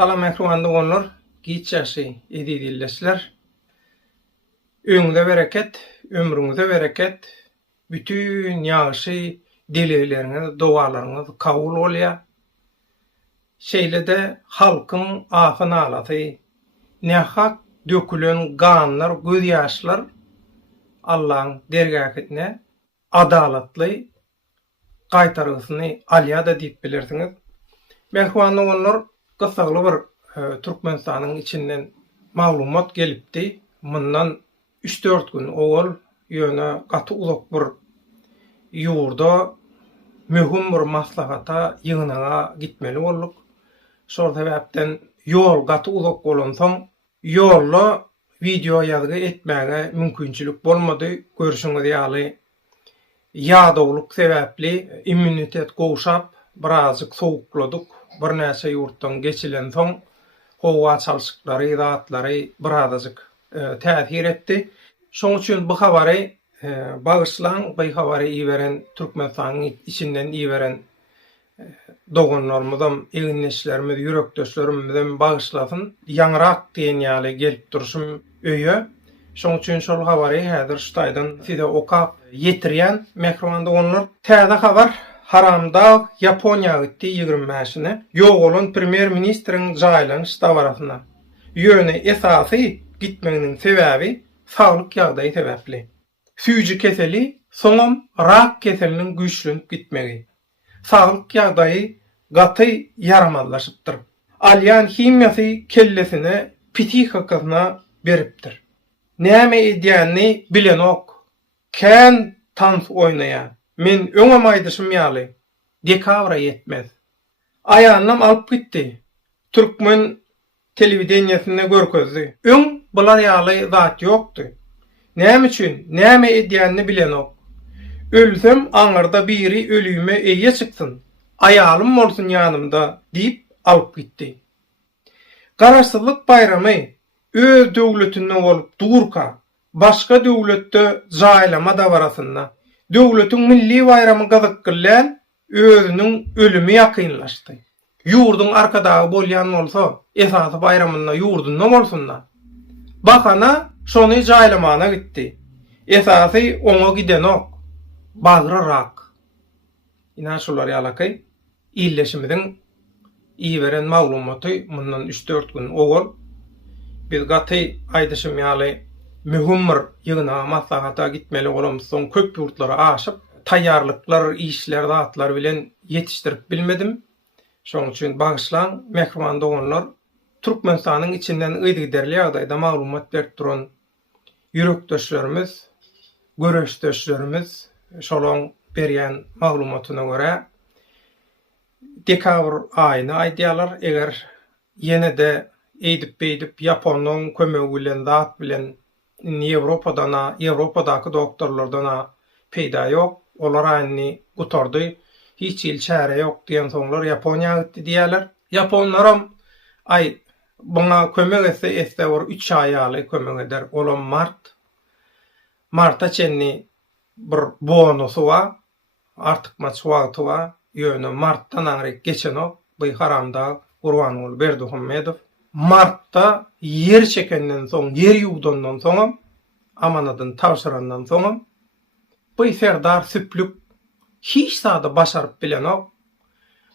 Salam ähwanda onlar, giç ýaşy edi dilleşler. Öňüňde bereket, ömrüňize bereket. Bütün ýaşy dileýleriniz, dowalaryňyz kabul bolýa. Şeýle-de halkyň ahyny alasy, nähak dökülen ganlar, göz ýaşlar Allahyň dergähine adalatly gaýtargysyny alýa-da diýip bilersiňiz. Mähwanda onlar gysagly bir Türkmenistanyň içinden maglumat gelipdi. Mundan 3-4 gün owal ýöne gaty uzak bir ýurda möhüm bir maslahata ýygynaga gitmeli bolduk. Şol sebäpden ýol gaty uzak bolan soň ýolda video ýazgy etmäge mümkinçilik bolmady. Görüşüňiz ýaly ýadawlyk sebäpli immunitet gowşap birazjyk sowukladyk. Bir näçe ýurtdan geçilen soň howa çalşyklary, zatlary birazjyk täsir etdi. Şoň üçin bu habary bagyşlaň, bu habary iýeren Türkmenistanyň içinden iýeren doganlarymyzam, eginleşlerimiz, ýürekdeşlerimizem bagyşlasyn. Ýaňrak diýen ýaly gelip durşum öýe. Şoň üçin şol habary häzir ştaýdan size okap ýetirýän Mähwanda onlar täze habar. Haramda Yaponiya gitti 25-sine. Ýoğolun premier ministriň jaýlanyş dawarasyna. Ýöne esasy gitmeginiň sebäbi saglyk ýagdaýy sebäpli. Süýji keseli, soňam rak keseliniň güýçlenip gitmegi. Saglyk ýagdaýy gaty yaramazlaşypdyr. Alýan himýasy kellesine psihikasyna beripdir. Näme edýänini bilenok. Kän tans oýnaýar. Men öňe maýdyşym ýaly. Dekabra ýetmez. Aýanam alyp gitdi. Türkmen telewidenýesinde görkezdi. Öň bular ýaly zat ýokdy. Näme üçin? Näme edýänini bilenok. Ölsem aňyrda biri ölüme eýe çykdyn. Aýalym bolsun ýanymda diýip alyp gitdi. Garaşsyzlyk bayramy öz döwletinden bolup durka başga döwletde jaýlama dawarasyna döwletiň milli bayramy gazyk gyllan özüniň ölümi ýakynlaşdy. Ýurdun arkadagy bolýan bolsa, esasy bayramyna ýurdundan bolsunlar. Bakana şonu jaýlamana gitdi. Esasy oňa gidenok. Bagryrak. Ina şolar ýalakay illeşimiziň iýeren maglumaty mundan 3-4 gün owal biz gaty aýdyşym ýaly mühüm bir ýygyna maslahata gitmeli bolamyz. Soň köp ýurtlara aşyp taýýarlyklar, işler, zatlar bilen ýetişdirip bilmedim. Şoň üçin bagyşlaň Mähwanda onlar Türkmenistanyň içinden ýygyderli ýagdaýda maglumat berip duran ýürekdeşlerimiz, göreşdeşlerimiz şolaň berýän maglumatyna görä dekabr aýyna aýdýarlar. Eger ýene-de eýdip Ýaponyň kömegi bilen, zat bilen Ýewropadaky doktorlardan peýda ýok. Olar aýny gutardy. Hiç il çäre ýok diýen soňlar Ýaponiýa gitdi diýerler. Ýaponlaram ay buňa kömek etse 3 aý ýaly kömek eder. Olam Marta çenni bir bonusy bar. Artykmaç wagty bar. Ýöne martdan aňryk geçenok bu haramda Gurbanyň Berdimuhamedow martda yer çekenden soň, yer ýugdandan soňam, amanadan tawşyrandan soňam, bu serdar süplük hiç sada başaryp bilenok,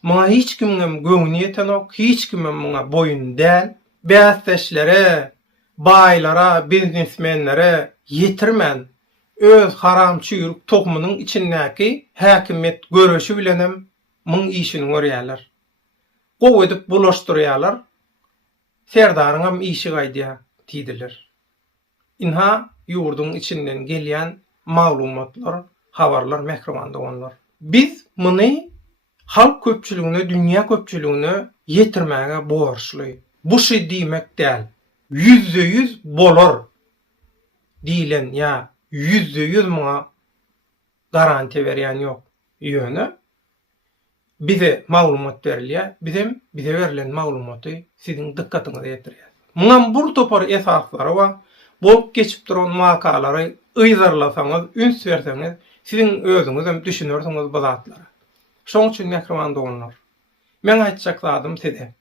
muňa hiç kimem göňüni ýetenok, hiç kimem muňa boyun däl, bäsdeşlere, baýlara, biznesmenlere ýetirmän öz haramçylyk tokmynyň içindäki häkimet göreşi bilenem muň işini görýärler. Gow edip bulaşdyrýarlar. Serdaryňam işi gaýdýa diýdiler. Inha ýurdun içinden gelýän maglumatlar, habarlar Mähwanda onlar. Biz muny halk köpçüligine, dünýä köpçüligine ýetirmäge borçly. Bu şey diýmek däl. 100% bolar diýilen ýa 100% muňa garanti berýän ýok. Ýöne bize maglumat berilýär, bize berilen maglumaty siziň dikkatyňize ýetirýär. Muňa bir topar esaslary bar. Bolup geçip duran makalary ýyzarlasaňyz, üns berseňiz, siziň özüňiz hem düşünürsiňiz bu zatlary. Şoň üçin Mähwanda onlar. Men aýtjak zadym size.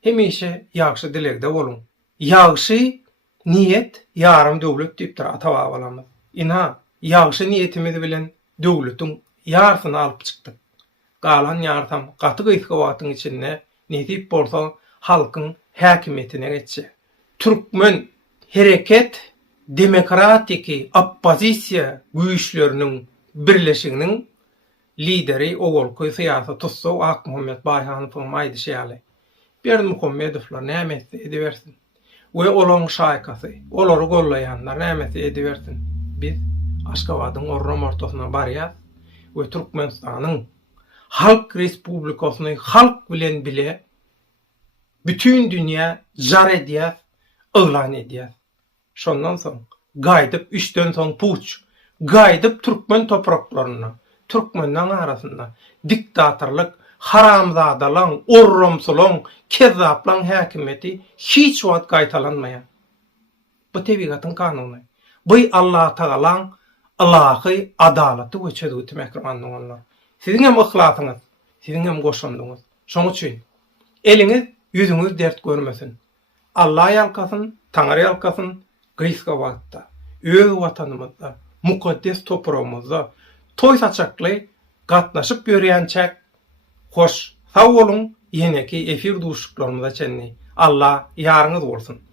hemişe ýagşy dilegde bolun. Ýagşy niyet yarım döwlet diýipdir ata-babalarymyz. Ina ýagşy niýetimiz bilen döwletiň ýarsyny alyp çykdyk. Galan ýartam gaty gysga wagtyň içinde nedip bolsa halkyň häkimetine geçse. Türkmen hereket demokratiki oppozisiýa güýçleriniň birleşiginiň lideri ogolky syýasat tutsa Ak Muhammed Baýhanowyň aýdyşy. Berdimuhammedowlar näme edibersin? We olaň şaýkasy, olary gollaýanlar näme edibersin? Biz Aşgabatyň orram ortasyna barýar we Türkmenistanyň Halk Respublikasyny halk bilen bile bütün dünýä jar edýär, yglan edýär. Şondan soň gaýdyp 3-den soň puç, gaýdyp Türkmen topraklaryna, Türkmenler arasında diktatorlyk, haramzadalan, orromsulaň, kezzaplan häkimeti hiç wagt gaýtalanmaýar. Bu tebigatyň kanuny. Bu Allah Taalaň Allahy adalaty we çözgüti mehrimanlygyny. Siziň hem ihlasıňyz, siziň hem goşandyňyz. Şoň üçin eliňiz, ýüzüňiz dert görmesin. Allah ýalkasyn, Taňry ýalkasyn gysga wagtda, öz watanymyzda, mukaddes toprağymyzda toy saçakly gatnaşyp ýörýänçäk hoş sag bolun, ýene-ki efir duşuklarymyza çenni. Allah ýarňyz bolsun.